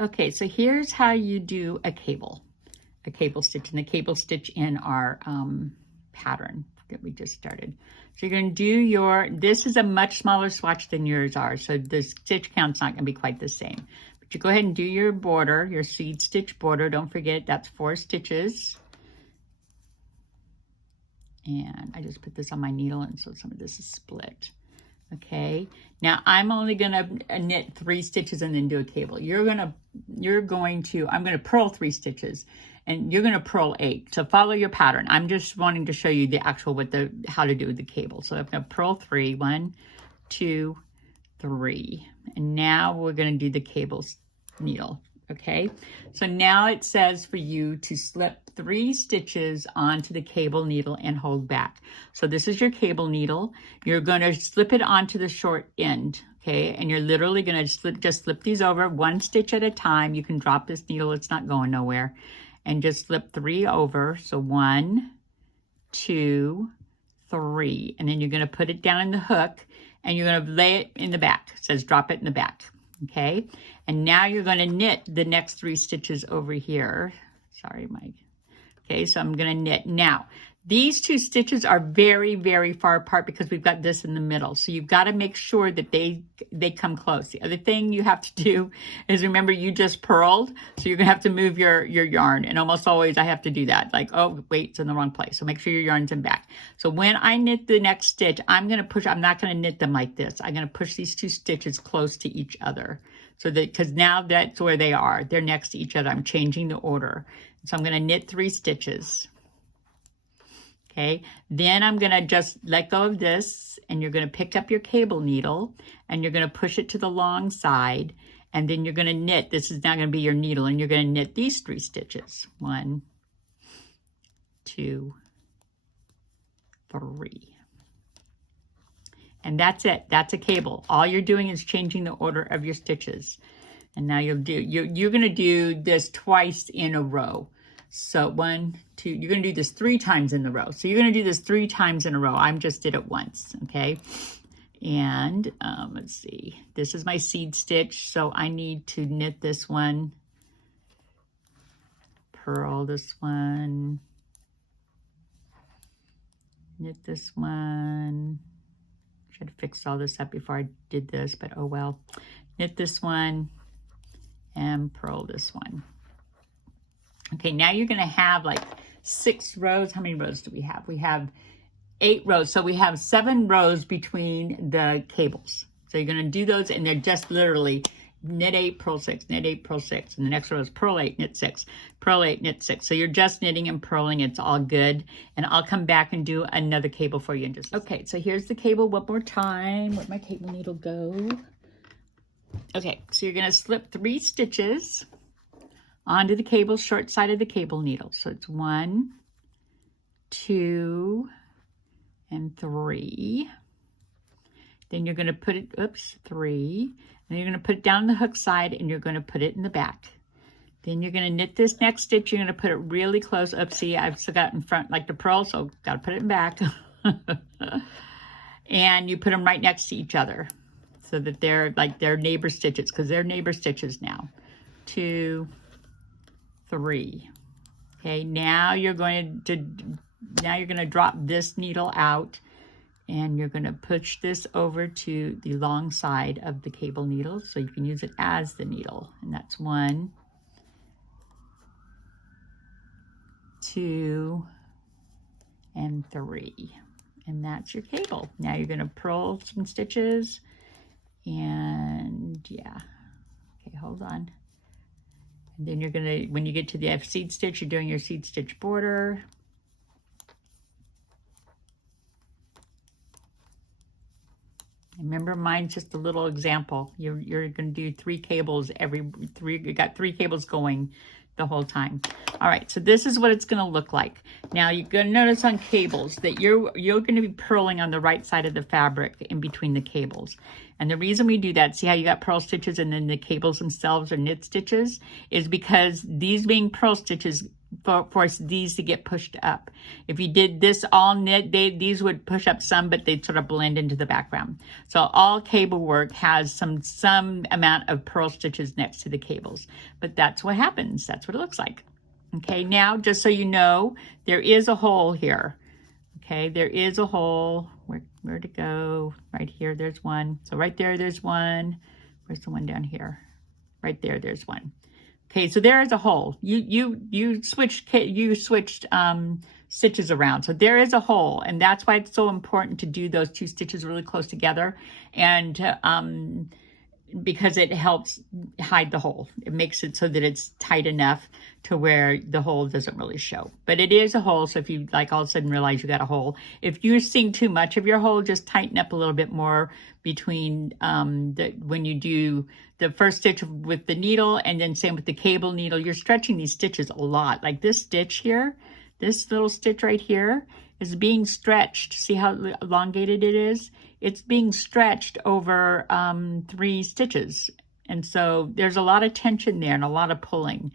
Okay, so here's how you do a cable stitch, and the cable stitch in our pattern that we just started. So you're going to do this is a much smaller swatch than yours are, so the stitch count's not going to be quite the same. But you go ahead and do your border, your seed stitch border. Don't forget that's 4 stitches. And I just put this on my needle, and so some of this is split. Okay, now I'm only gonna knit 3 stitches and then do a cable. I'm gonna purl 3 stitches, and you're gonna purl 8. So follow your pattern. I'm just wanting to show you the actual how to do the cable. So I'm gonna purl 3, 1, 2, 3, and now we're gonna do the cable needle. Okay, so now it says for you to slip 3 stitches onto the cable needle and hold back. So this is your cable needle. You're going to slip it onto the short end, okay? And you're literally going to just slip these over 1 stitch at a time. You can drop this needle, it's not going nowhere. And just slip 3 over. So 1, 2, 3. And then you're going to put it down in the hook, and you're going to lay it in the back. It says drop it in the back. Okay, and now you're going to knit the next 3 stitches over here. Sorry, Mike. Okay, so I'm going to knit. Now, these 2 stitches are very, very far apart because we've got this in the middle. So you've got to make sure that they come close. The other thing you have to do is remember you just purled, so you're going to have to move your yarn. And almost always I have to do that. Like, oh, wait, it's in the wrong place. So make sure your yarn's in back. So when I knit the next stitch, I'm not going to knit them like this. I'm going to push these 2 stitches close to each other. So that, because now that's where they are. They're next to each other. I'm changing the order. So I'm going to knit 3 stitches. Okay, then I'm going to just let go of this, and you're going to pick up your cable needle, and you're going to push it to the long side, and then you're going to knit. This is now going to be your needle, and you're going to knit these 3 stitches. 1, 2, 3. And that's it. That's a cable. All you're doing is changing the order of your stitches. And now you're going to do this twice in a row. So 1, 2, you're going to do this 3 times in a row. So you're going to do this 3 times in a row. I just did it once, okay? And let's see. This is my seed stitch, so I need to knit this one, purl this one, knit this one. Should have fixed all this up before I did this, but oh well. Knit this one and purl this one. Okay, now you're going to have like 6 rows. How many rows do we have? We have 8 rows. So we have 7 rows between the cables. So you're going to do those, and they're just literally knit 8, purl 6, knit 8, purl 6. And the next row is purl 8, knit 6, purl 8, knit 6. So you're just knitting and purling. It's all good. And I'll come back and do another cable for you in just a second. Okay, so here's the cable one more time. Where'd my cable needle go? Okay, so you're going to slip 3 stitches onto the cable, short side of the cable needle. So it's 1, 2, and 3. Then you're going to put it, 3. And you're going to put it down the hook side, and you're going to put it in the back. Then you're going to knit this next stitch. You're going to put it really close. Oopsie, I've still got in front like the purl, so got to put it in back. And you put them right next to each other so that they're like they're neighbor stitches, because they're neighbor stitches now. 2, 3. Okay, now you're going to drop this needle out, and you're going to push this over to the long side of the cable needle so you can use it as the needle. And that's 1, 2, and 3. And that's your cable. Now you're going to purl some stitches, and yeah. Okay, hold on. And then you're going to, when you get to the seed stitch, you're doing your seed stitch border. Remember, mine's just a little example. You're going to do 3 cables you got 3 cables going the whole time. All right, so this is what it's going to look like. Now you're going to notice on cables that you're going to be purling on the right side of the fabric in between the cables. And the reason we do that, see how you got purl stitches and then the cables themselves are knit stitches, is because these being purl stitches force these to get pushed up. If you did this all knit, these would push up some, but they'd sort of blend into the background. So all cable work has some amount of purl stitches next to the cables, but that's what happens. That's what it looks like. Okay, now just so you know, there is a hole here. Okay, there is a hole. Where to go? Right here, there's one. So right there, there's one. Where's the one down here? Right there, there's one. Okay, so there is a hole. You switched stitches around. So there is a hole, and that's why it's so important to do those 2 stitches really close together, and because it helps hide the hole. It makes it so that it's tight enough to where the hole doesn't really show. But it is a hole, so if you like all of a sudden realize you got a hole, if you're seeing too much of your hole, just tighten up a little bit more between when you do the first stitch with the needle, and then same with the cable needle. You're stretching these stitches a lot. Like this stitch here, this little stitch right here is being stretched. See how elongated it is? It's being stretched over 3 stitches. And so there's a lot of tension there and a lot of pulling.